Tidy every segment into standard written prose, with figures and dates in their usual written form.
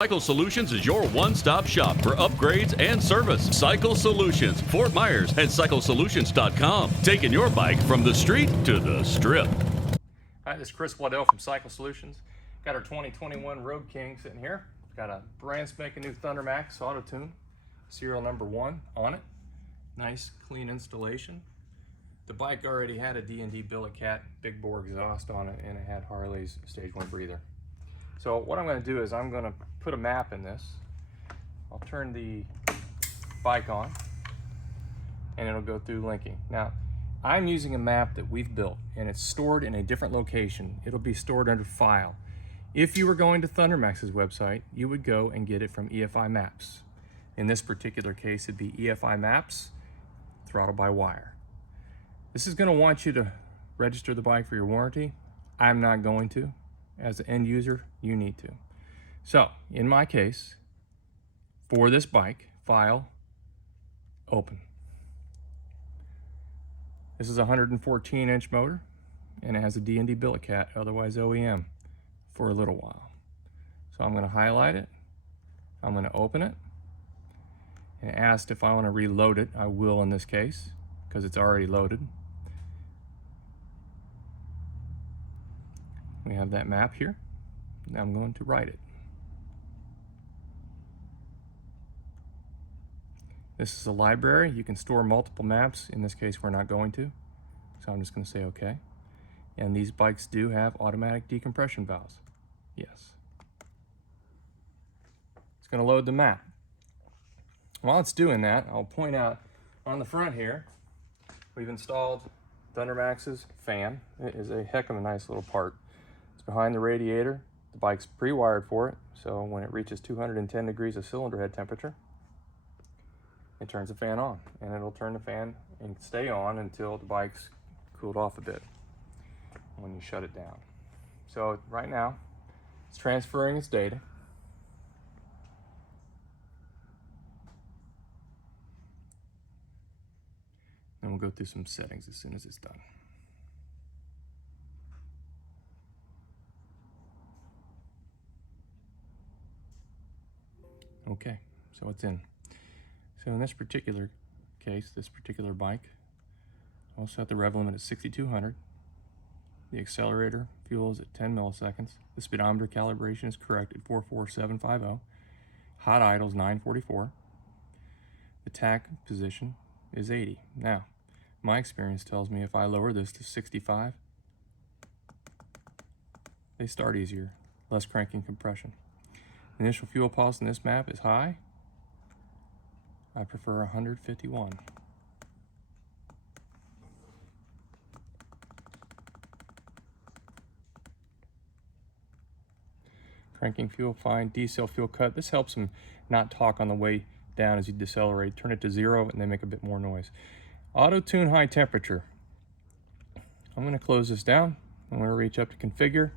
Cycle Solutions is your one-stop shop for upgrades and service. Cycle Solutions, Fort Myers, and CycleSolutions.com. Taking your bike from the street to the strip. Hi, this is Chris Waddell from Cycle Solutions. Got our 2021 Road King sitting here. Got a brand spanking new Thundermax auto tune, serial number 1 on it. Nice, clean installation. The bike already had a D&D billet cat big bore exhaust on it, and it had Harley's stage 1 breather. So what I'm going to do is I'm going to put a map in this. I'll turn the bike on and it'll go through linking. Now, I'm using a map that we've built and it's stored in a different location. It'll be stored under File. If you were going to Thundermax's website, you would go and get it from EFI Maps. In this particular case, it'd be EFI Maps, throttle by wire. This is going to want you to register the bike for your warranty. I'm not going to. As an end user, you need to. So, in my case, for this bike, File, Open. This is a 114-inch motor, and it has a D&D billet cat, otherwise OEM, for a little while. So I'm going to highlight it. I'm going to open it. And asked if I want to reload it. I will in this case, because it's already loaded. We have that map here. Now I'm going to write it. This is a library. You can store multiple maps. In this case, we're not going to. So I'm just going to say OK. And these bikes do have automatic decompression valves. Yes. It's going to load the map. While it's doing that, I'll point out on the front here, we've installed Thundermax's fan. It is a heck of a nice little part. Behind the radiator. The bike's pre-wired for it, so when it reaches 210 degrees of cylinder head temperature, it turns the fan on, and it'll turn the fan and stay on until the bike's cooled off a bit when you shut it down. So right now, it's transferring its data. And we'll go through some settings as soon as it's done. Okay, so it's in. So in this particular case, this particular bike, I'll set the rev limit at 6,200. The accelerator fuel is at 10 milliseconds. The speedometer calibration is correct at 44750. Hot idle is 944. The tach position is 80. Now, my experience tells me if I lower this to 65, they start easier, less cranking compression. Initial fuel pulse in this map is high. I prefer 151. Cranking fuel fine, decel fuel cut. This helps them not talk on the way down as you decelerate. Turn it to 0 and they make a bit more noise. Auto tune high temperature. I'm going to close this down. I'm going to reach up to configure,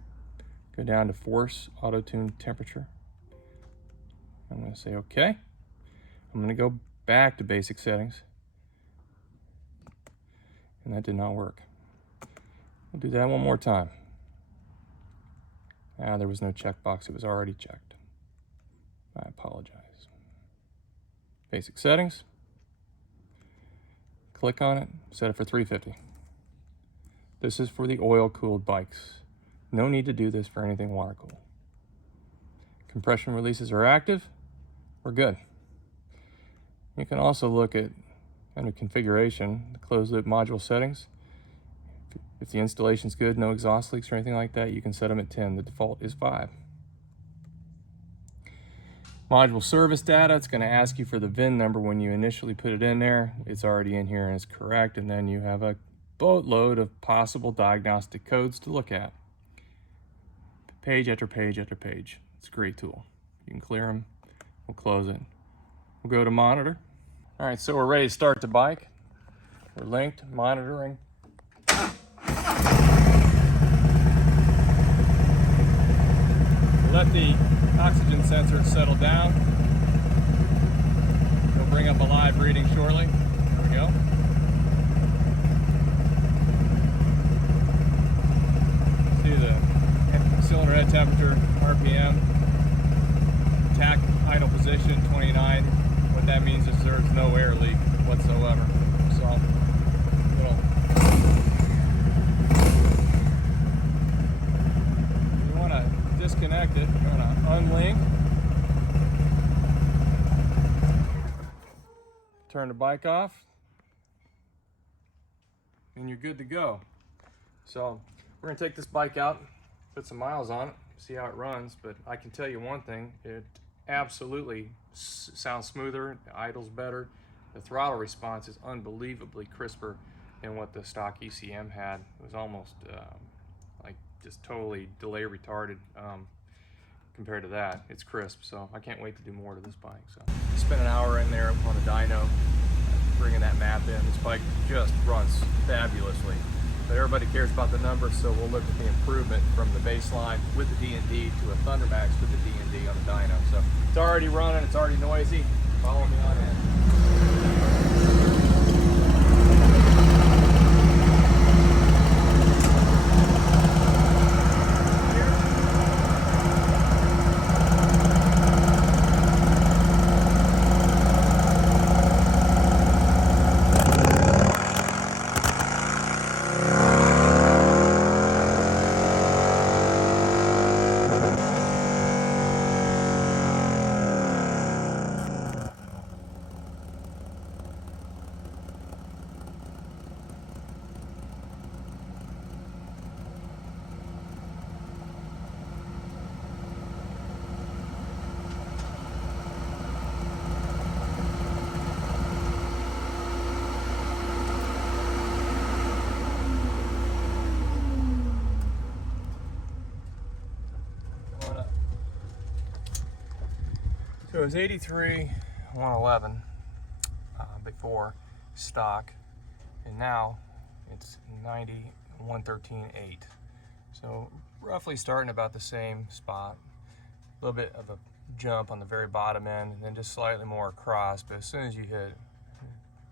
go down to force auto tune temperature. I'm going to say OK. I'm going to go back to basic settings. And that did not work. We'll do that one more time. There was no checkbox. It was already checked. I apologize. Basic settings. Click on it. Set it for 350. This is for the oil-cooled bikes. No need to do this for anything water-cooled. Compression releases are active. We're good. You can also look at, under configuration, the closed loop module settings. If the installation's good, no exhaust leaks or anything like that, you can set them at 10. The default is 5. Module service data, it's going to ask you for the VIN number when you initially put it in there. It's already in here and it's correct, and then you have a boatload of possible diagnostic codes to look at. Page after page after page. It's a great tool. You can clear them. We'll close it. We'll go to monitor. All right, so we're ready to start the bike. We're linked, monitoring. Let the oxygen sensor settle down. We'll bring up a live reading shortly. There we go. See the cylinder head temperature, RPM. idle position, 29. What that means is there's no air leak whatsoever. So, you want to disconnect it, you want to unlink, turn the bike off, and you're good to go. So we're gonna take this bike out, put some miles on it, see how it runs, but I can tell you one thing, it absolutely sounds smoother, the idle's better, the throttle response is unbelievably crisper than what the stock ECM had. It was almost like just totally delay retarded compared to that. It's crisp, so I can't wait to do more to this bike. So spent an hour in there on a dyno, bringing that map in. This bike just runs fabulously. But everybody cares about the numbers, so we'll look at the improvement from the baseline with the D&D to a Thundermax with the D&D on the dyno. So it's already running, it's already noisy. Follow me on in. So it was 83, 111 before stock, and now it's 90, 113, 8. So roughly starting about the same spot. A little bit of a jump on the very bottom end, and then just slightly more across, but as soon as you hit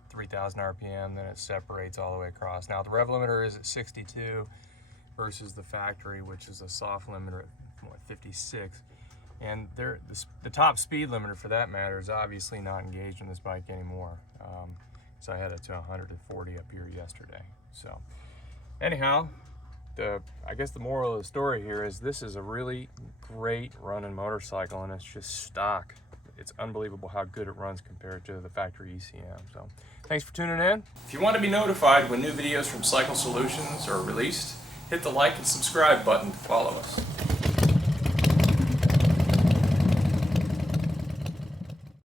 3,000 RPM, then it separates all the way across. Now the rev limiter is at 62 versus the factory, which is a soft limiter at 56. And the top speed limiter for that matter is obviously not engaged in this bike anymore. So I had it to 140 up here yesterday. So anyhow, I guess the moral of the story here is this is a really great running motorcycle, and it's just stock. It's unbelievable how good it runs compared to the factory ECM. So thanks for tuning in. If you want to be notified when new videos from Cycle Solutions are released, hit the like and subscribe button to follow us.